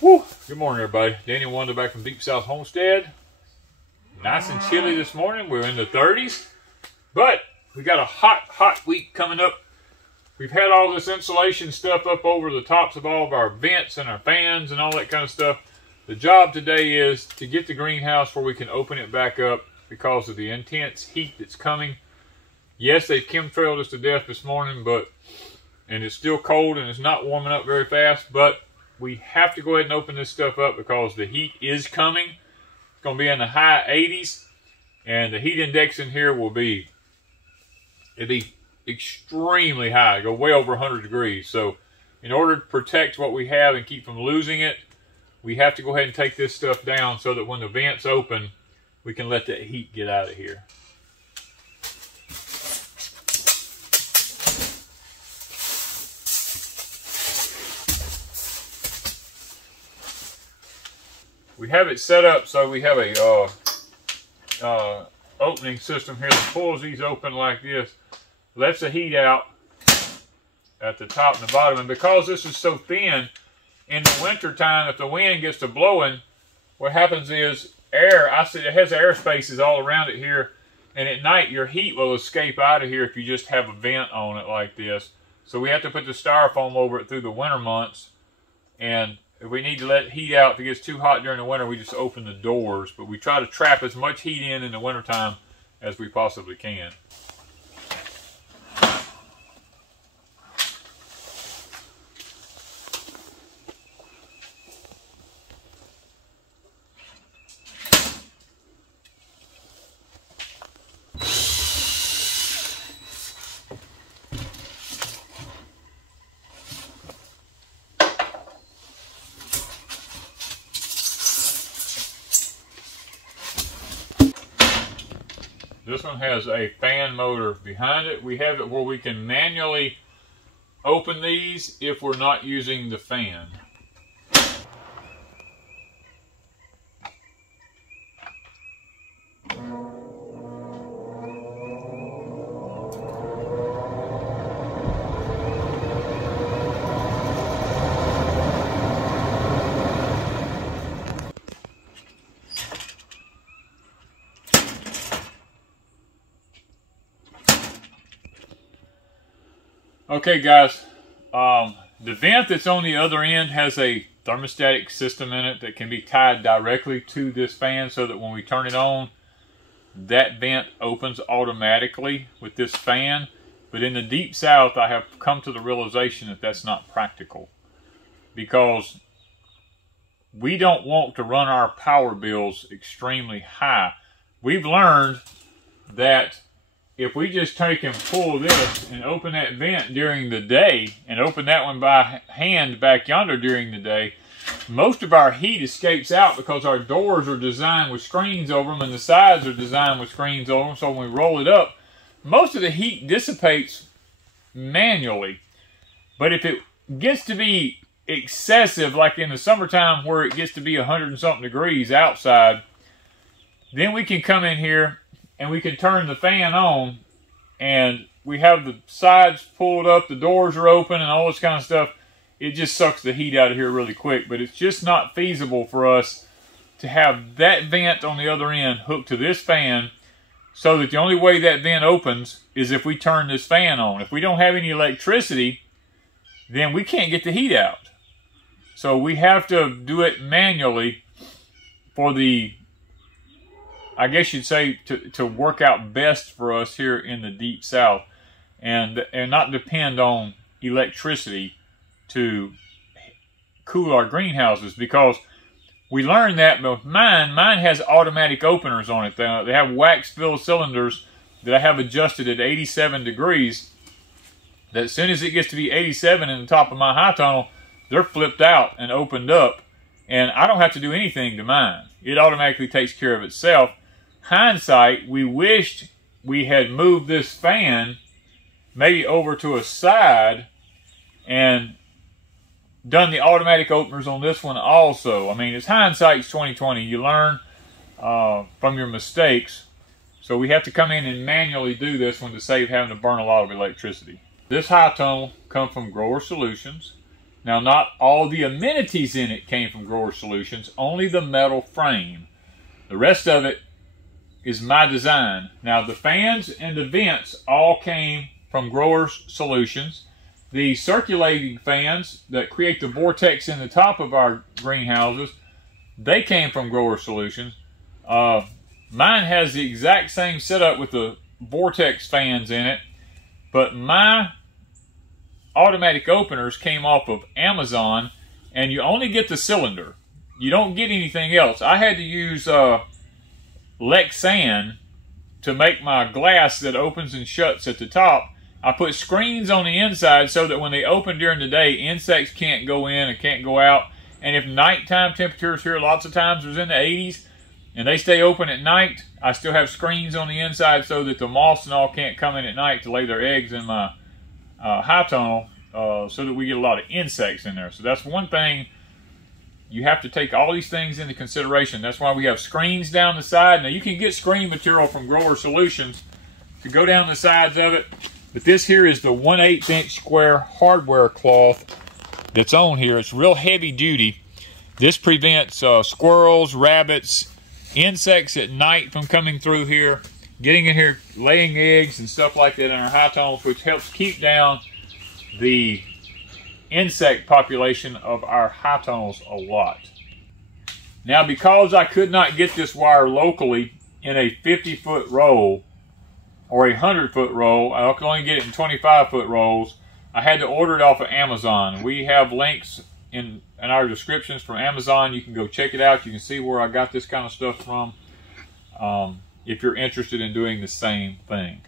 Woo. Good morning, everybody. Danny and Wanda back from Deep South Homestead. Nice and chilly this morning. We're in the 30s, but we got a hot week coming up. We've had all this insulation stuff up over the tops of all of our vents and our fans and all that kind of stuff. The job today is to get the greenhouse where we can open it back up because of the intense heat that's coming. Yes, they've chemtrailed us to death this morning, and it's still cold and it's not warming up very fast, but we have to go ahead and open this stuff up because the heat is coming. It's going to be in the high 80s, and the heat index in here will be, it'll be extremely high, go way over 100 degrees. So in order to protect what we have and keep from losing it, we have to go ahead and take this stuff down so that when the vents open, we can let that heat get out of here. We have it set up so we have a opening system here that pulls these open like this, lets the heat out at the top and the bottom. And because this is so thin, in the winter time, if the wind gets to blowing, what happens is air, I see it has air spaces all around it here, and at night your heat will escape out of here if you just have a vent on it like this. So we have to put the styrofoam over it through the winter months, and if we need to let heat out, if it gets too hot during the winter, we just open the doors. But we try to trap as much heat in the wintertime as we possibly can. This one has a fan motor behind it. We have it where we can manually open these if we're not using the fan. Okay guys, the vent that's on the other end has a thermostatic system in it that can be tied directly to this fan so that when we turn it on, that vent opens automatically with this fan. But in the Deep South, I have come to the realization that that's not practical because we don't want to run our power bills extremely high. We've learned that if we just take and pull this and open that vent during the day and open that one by hand back yonder during the day, most of our heat escapes out because our doors are designed with screens over them and the sides are designed with screens over them. So when we roll it up, most of the heat dissipates manually. But if it gets to be excessive, like in the summertime where it gets to be 100 and something degrees outside, then we can come in here and we can turn the fan on, and we have the sides pulled up, the doors are open, and all this kind of stuff. It just sucks the heat out of here really quick, but it's just not feasible for us to have that vent on the other end hooked to this fan so that the only way that vent opens is if we turn this fan on. If we don't have any electricity, then we can't get the heat out. So we have to do it manually for the, I guess you'd say, to work out best for us here in the Deep South, and not depend on electricity to cool our greenhouses, because we learned that with mine has automatic openers on it. They have wax filled cylinders that I have adjusted at 87 degrees, that as soon as it gets to be 87 in the top of my high tunnel, they're flipped out and opened up, and I don't have to do anything to mine. It automatically takes care of itself. Hindsight, we wished we had moved this fan maybe over to a side and done the automatic openers on this one also. I mean, it's hindsight's 20/20. You learn from your mistakes. So we have to come in and manually do this one to save having to burn a lot of electricity. This high tone come from Grower Solutions. Now, not all the amenities in it came from Grower Solutions, only the metal frame. The rest of it is my design. Now, the fans and the vents all came from Grower Solutions. The circulating fans that create the vortex in the top of our greenhouses, they came from Grower Solutions. Mine has the exact same setup with the vortex fans in it, but my automatic openers came off of Amazon, and you only get the cylinder. You don't get anything else. I had to use Lexan to make my glass that opens and shuts at the top. I put screens on the inside so that when they open during the day, insects can't go in and can't go out. And if nighttime temperatures here lots of times was in the 80s, and they stay open at night, I still have screens on the inside so that the moths and all can't come in at night to lay their eggs in my high tunnel, so that we get a lot of insects in there. So that's one thing. You have to take all these things into consideration. That's why we have screens down the side. Now, you can get screen material from Grower Solutions to go down the sides of it, but this here is the 1/8 inch square hardware cloth that's on here. It's real heavy duty. This prevents squirrels, rabbits, insects at night from coming through here, getting in here, laying eggs and stuff like that in our high tunnels, which helps keep down the insect population of our high tunnels a lot. Now, because I could not get this wire locally in a 50-foot roll or a 100-foot roll, I could only get it in 25-foot rolls, I had to order it off of Amazon. We have links in our descriptions from Amazon. You can go check it out. You can see where I got this kind of stuff from, if you're interested in doing the same thing.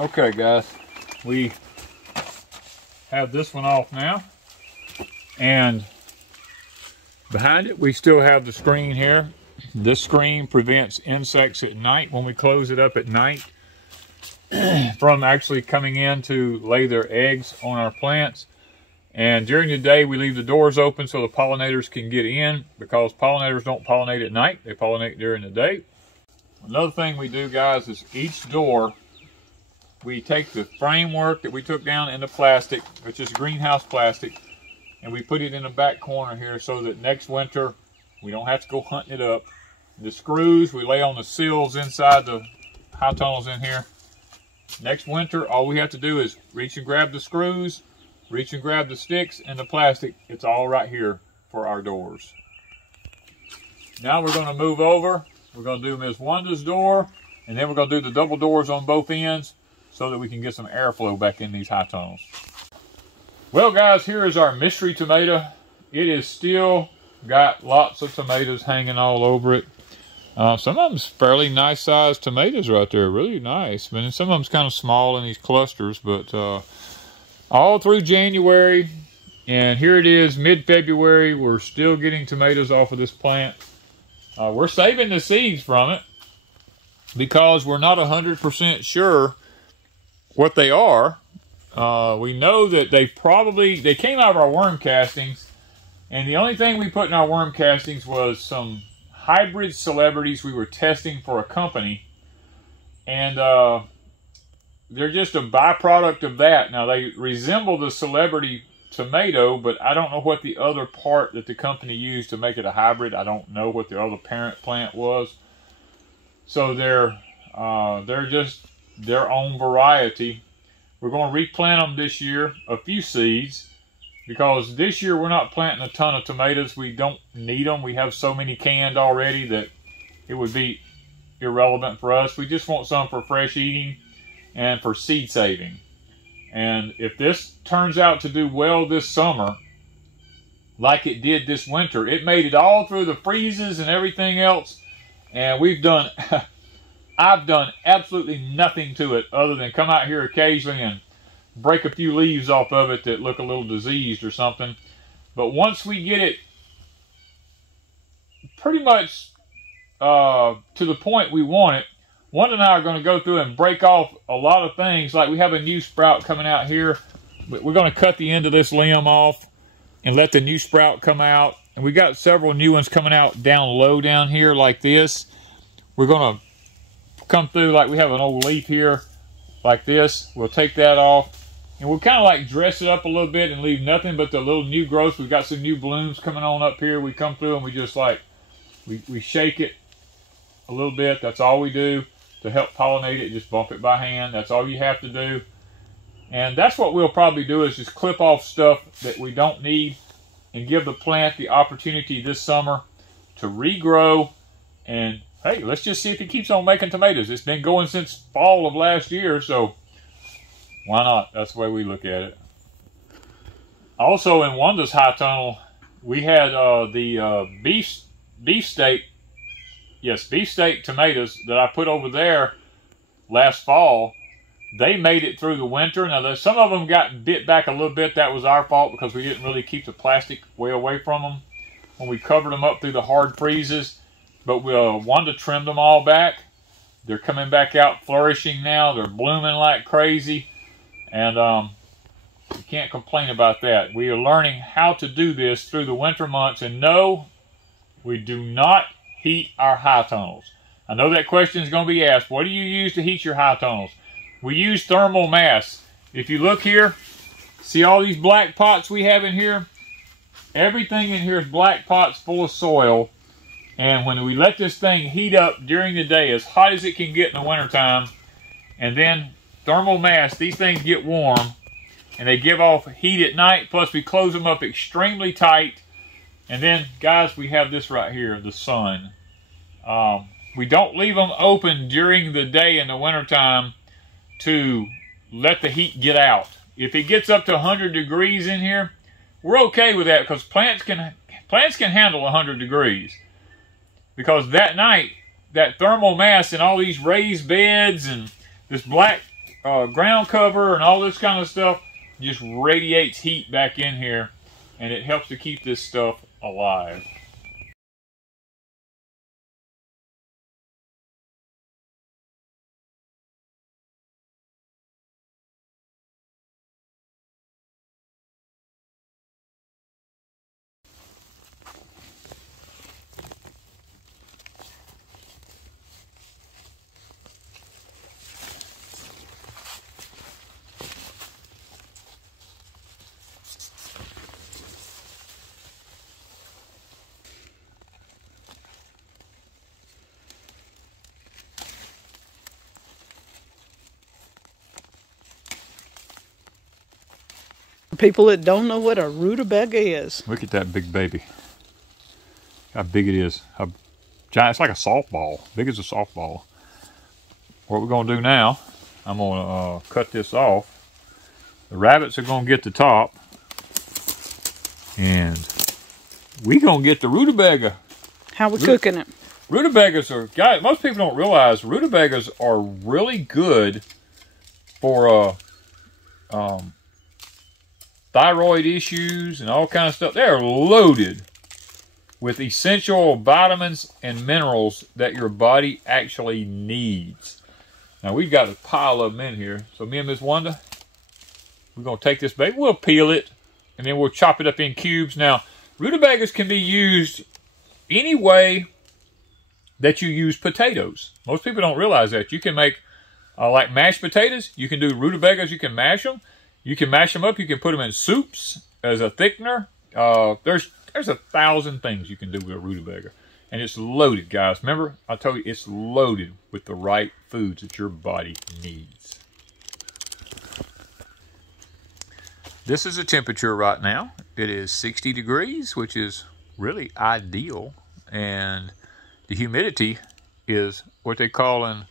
Okay, guys, we have this one off now, and behind it we still have the screen here. This screen prevents insects at night when we close it up at night from actually coming in to lay their eggs on our plants. And during the day we leave the doors open so the pollinators can get in, because pollinators don't pollinate at night, they pollinate during the day. Another thing we do, guys, is each door we take the framework that we took down in the plastic, which is greenhouse plastic, and we put it in the back corner here so that next winter we don't have to go hunting it up. The screws we lay on the sills inside the high tunnels in here. Next winter, all we have to do is reach and grab the screws, reach and grab the sticks and the plastic. It's all right here for our doors. Now we're going to move over. We're going to do Ms. Wanda's door, and then we're going to do the double doors on both ends, so that we can get some airflow back in these high tunnels. Well, guys, here is our mystery tomato. It is still got lots of tomatoes hanging all over it. Some of them's fairly nice sized tomatoes right there, really nice. But some of them's kind of small in these clusters, but all through January, and here it is mid-February, we're still getting tomatoes off of this plant. We're saving the seeds from it because we're not 100% sure what they are. We know that they came out of our worm castings, and the only thing we put in our worm castings was some hybrid celebrities we were testing for a company, and they're just a byproduct of that. Now, they resemble the celebrity tomato, but I don't know what the other part that the company used to make it a hybrid. I don't know what the other parent plant was. So they're just their own variety. We're going to replant them this year, a few seeds, because this year we're not planting a ton of tomatoes. We don't need them. We have so many canned already that it would be irrelevant for us. We just want some for fresh eating and for seed saving. And if this turns out to do well this summer, like it did this winter. It made it all through the freezes and everything else. And we've done, I've done absolutely nothing to it other than come out here occasionally and break a few leaves off of it that look a little diseased or something. But once we get it pretty much to the point we want it, Wanda and I are going to go through and break off a lot of things. Like we have a new sprout coming out here. We're going to cut the end of this limb off and let the new sprout come out. And we got several new ones coming out down low down here like this. We're going to come through like we have an old leaf here like this. We'll take that off. And we'll kind of like dress it up a little bit and leave nothing but the little new growth. We've got some new blooms coming on up here. We come through and we just like, we shake it a little bit. That's all we do to help pollinate it. Just bump it by hand. That's all you have to do. And that's what we'll probably do, is just clip off stuff that we don't need and give the plant the opportunity this summer to regrow. And hey, let's just see if it keeps on making tomatoes. It's been going since fall of last year, so why not? That's the way we look at it. Also in Wanda's high tunnel, we had the beefsteak tomatoes that I put over there last fall. They made it through the winter. Now, some of them got bit back a little bit. That was our fault because we didn't really keep the plastic way away from them when we covered them up through the hard freezes. But Wanda trimmed them all back. They're coming back out flourishing now. They're blooming like crazy. And you can't complain about that. We are learning how to do this through the winter months. And no, we do not heat our high tunnels. I know that question is going to be asked. What do you use to heat your high tunnels? We use thermal mass. If you look here, see all these black pots we have in here? Everything in here is black pots full of soil. And when we let this thing heat up during the day, as hot as it can get in the wintertime, and then thermal mass, these things get warm and they give off heat at night. Plus we close them up extremely tight. And then, guys, we have this right here, the sun. We don't leave them open during the day in the wintertime to let the heat get out. If it gets up to 100 degrees in here, we're okay with that because plants can handle 100 degrees. Because that night, that thermal mass and all these raised beds and this black ground cover and all this kind of stuff just radiates heat back in here, and it helps to keep this stuff alive. People that don't know what a rutabaga is. Look at that big baby. How big it is. How giant. It's like a softball. Big as a softball. What we're going to do now, I'm going to cut this off. The rabbits are going to get the top. And we're going to get the rutabaga. How we cooking it? Rutabagas are, guys, most people don't realize rutabagas are really good for thyroid issues and all kinds of stuff. They're loaded with essential vitamins and minerals that your body actually needs. Now we've got a pile of them in here. So me and Miss Wanda, we're going to take this baby. We'll peel it and then we'll chop it up in cubes. Now rutabagas can be used any way that you use potatoes. Most people don't realize that. You can make like mashed potatoes. You can do rutabagas. You can mash them. You can mash them up. You can put them in soups as a thickener. There's 1,000 things you can do with a rutabaga. And it's loaded, guys. Remember, I told you it's loaded with the right foods that your body needs. This is the temperature right now. It is 60 degrees, which is really ideal. And the humidity is what they call in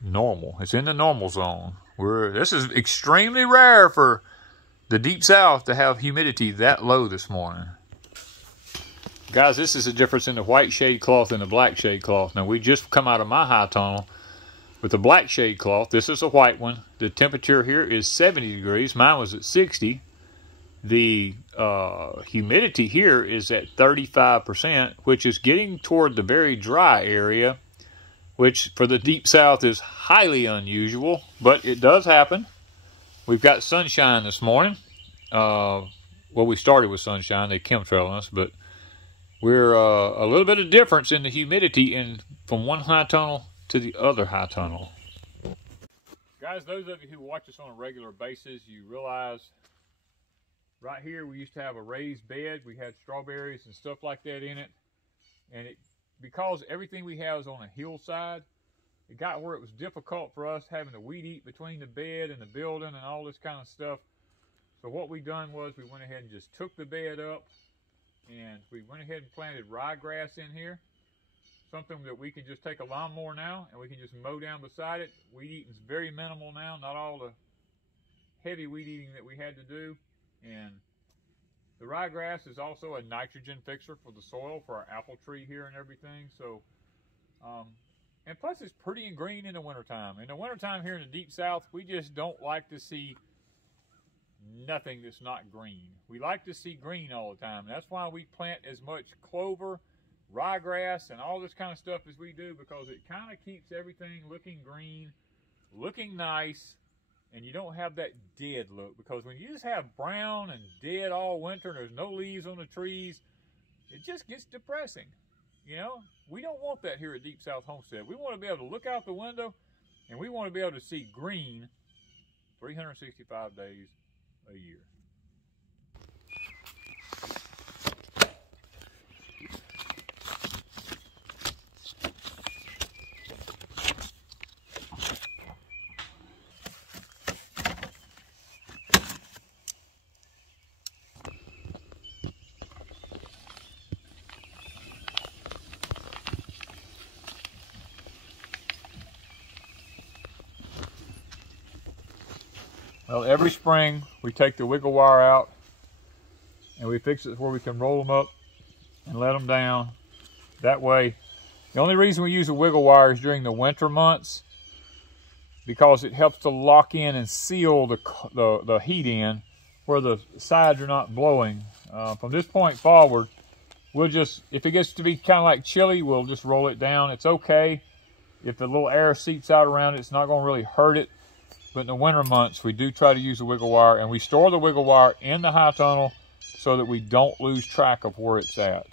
normal. It's in the normal zone. This is extremely rare for the Deep South to have humidity that low this morning. Guys, this is the difference in the white shade cloth and the black shade cloth. Now, we just come out of my high tunnel with the black shade cloth. This is a white one. The temperature here is 70 degrees. Mine was at 60. The humidity here is at 35%, which is getting toward the very dry area, which for the Deep South is highly unusual, but it does happen. We've got sunshine this morning. Well, we started with sunshine. They chemtrailing us, but we're a little bit of difference in the humidity from one high tunnel to the other high tunnel. Guys, those of you who watch us on a regular basis, you realize right here we used to have a raised bed. We had strawberries and stuff like that in it. And because everything we have is on a hillside, it got where it was difficult for us having to weed eat between the bed and the building and all this kind of stuff. So what we done was we went ahead and just took the bed up and we went ahead and planted ryegrass in here. Something that we can just take a lawnmower now and we can just mow down beside it. Weed eating is very minimal now, not all the heavy weed eating that we had to do. And the ryegrass is also a nitrogen fixer for the soil for our apple tree here and everything. So, and plus it's pretty and green in the wintertime. In the wintertime here in the Deep South, we just don't like to see nothing that's not green. We like to see green all the time. That's why we plant as much clover, ryegrass, and all this kind of stuff as we do, because it kind of keeps everything looking green, looking nice, and you don't have that dead look. Because when you just have brown and dead all winter and there's no leaves on the trees, it just gets depressing. You know, we don't want that here at Deep South Homestead. We want to be able to look out the window and we want to be able to see green 365 days a year. Well, every spring we take the wiggle wire out and we fix it where we can roll them up and let them down. That way, the only reason we use a wiggle wire is during the winter months, because it helps to lock in and seal the heat in where the sides are not blowing. From this point forward, we'll just, if it gets to be kind of like chilly, we'll just roll it down. It's okay. If the little air seeps out around it, it's not going to really hurt it. But in the winter months, we do try to use the wiggle wire, and we store the wiggle wire in the high tunnel so that we don't lose track of where it's at.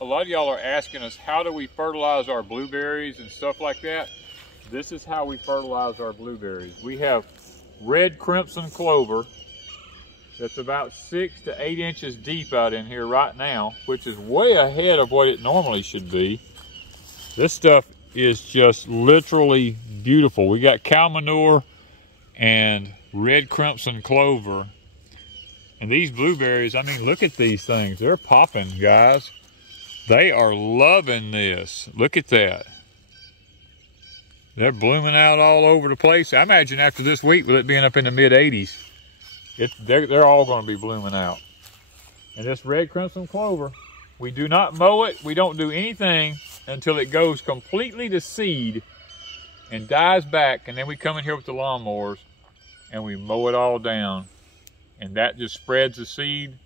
A lot of y'all are asking us, how do we fertilize our blueberries and stuff like that? This is how we fertilize our blueberries. We have red crimson clover that's about 6 to 8 inches deep out in here right now, which is way ahead of what it normally should be. This stuff is just literally beautiful. We got cow manure and red crimson clover. And these blueberries, I mean, look at these things. They're popping, guys. They are loving this. Look at that. They're blooming out all over the place. I imagine after this week, with it being up in the mid-80s, they're all going to be blooming out. And this red crimson clover, we do not mow it. We don't do anything until it goes completely to seed and dies back. And then we come in here with the lawnmowers and we mow it all down. And that just spreads the seed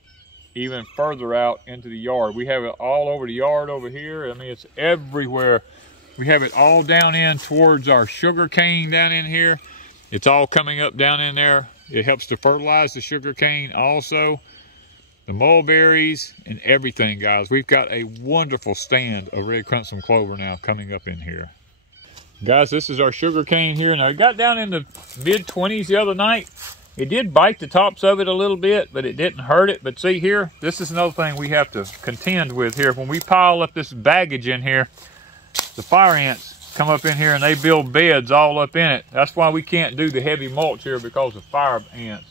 even further out into the yard. We have it all over the yard over here. I mean, it's everywhere. We have it all down in towards our sugar cane down in here. It's all coming up down in there. It helps to fertilize the sugar cane also. the mulberries, and everything, guys. We've got a wonderful stand of red crimson clover now coming up in here. Guys, this is our sugar cane here. Now, it got down in the mid-20s the other night. It did bite the tops of it a little bit, but it didn't hurt it. But see here, this is another thing we have to contend with here. When we pile up this baggage in here, the fire ants come up in here and they build beds all up in it. That's why we can't do the heavy mulch here, because of fire ants.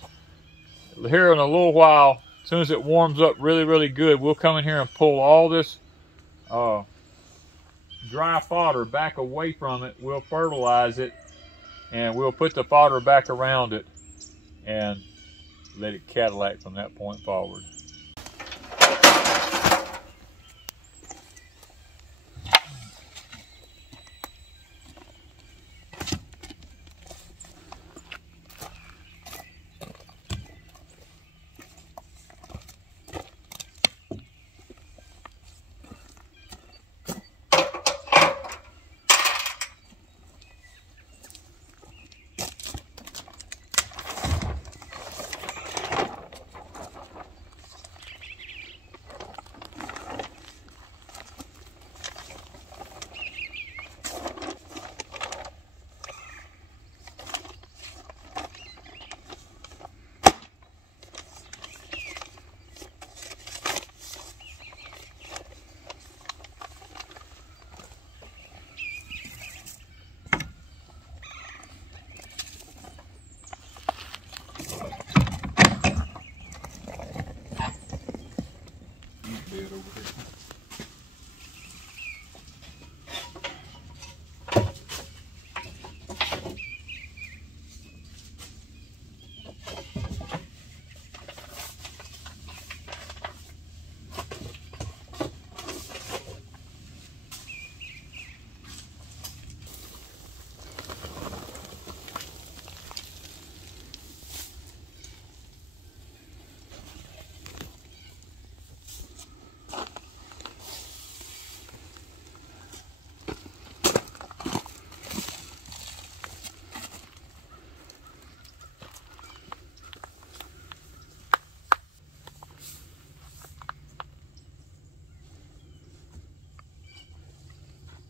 Here in a little while, as soon as it warms up really, really good, we'll come in here and pull all this dry fodder back away from it. We'll fertilize it, and we'll put the fodder back around it and let it Cadillac from that point forward.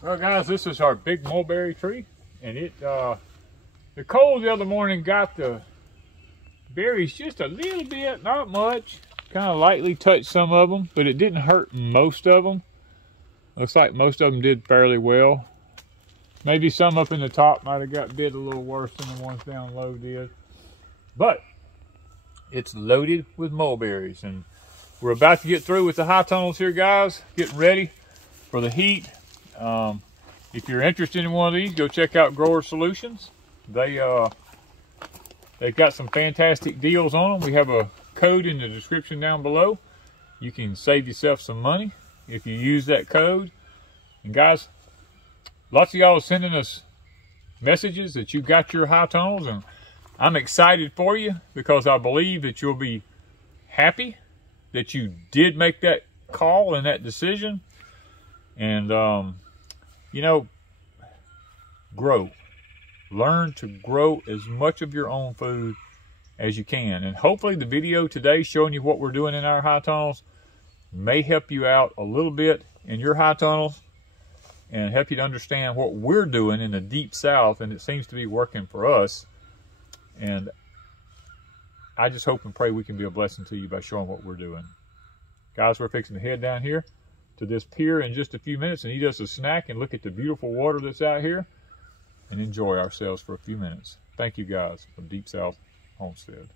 Well, guys, this is our big mulberry tree, and the cold the other morning got the berries just a little bit, not much. Kind of lightly touched some of them, but it didn't hurt most of them. Looks like most of them did fairly well. Maybe some up in the top might have got bit a little worse than the ones down low did. But it's loaded with mulberries, and we're about to get through with the high tunnels here, guys. Getting ready for the heat. If you're interested in one of these, go check out Grower Solutions. They've got some fantastic deals on them. We have a code in the description down below. You can save yourself some money if you use that code. And guys, lots of y'all are sending us messages that you got your high tunnels, and I'm excited for you because I believe that you'll be happy that you did make that call and that decision. And you know, grow. Learn to grow as much of your own food as you can. And hopefully the video today showing you what we're doing in our high tunnels may help you out a little bit in your high tunnels and help you to understand what we're doing in the deep south, and it seems to be working for us. And I just hope and pray we can be a blessing to you by showing what we're doing. Guys, we're fixing to head down here to this pier in just a few minutes and eat us a snack and look at the beautiful water that's out here and enjoy ourselves for a few minutes. Thank you, guys, from Deep South Homestead.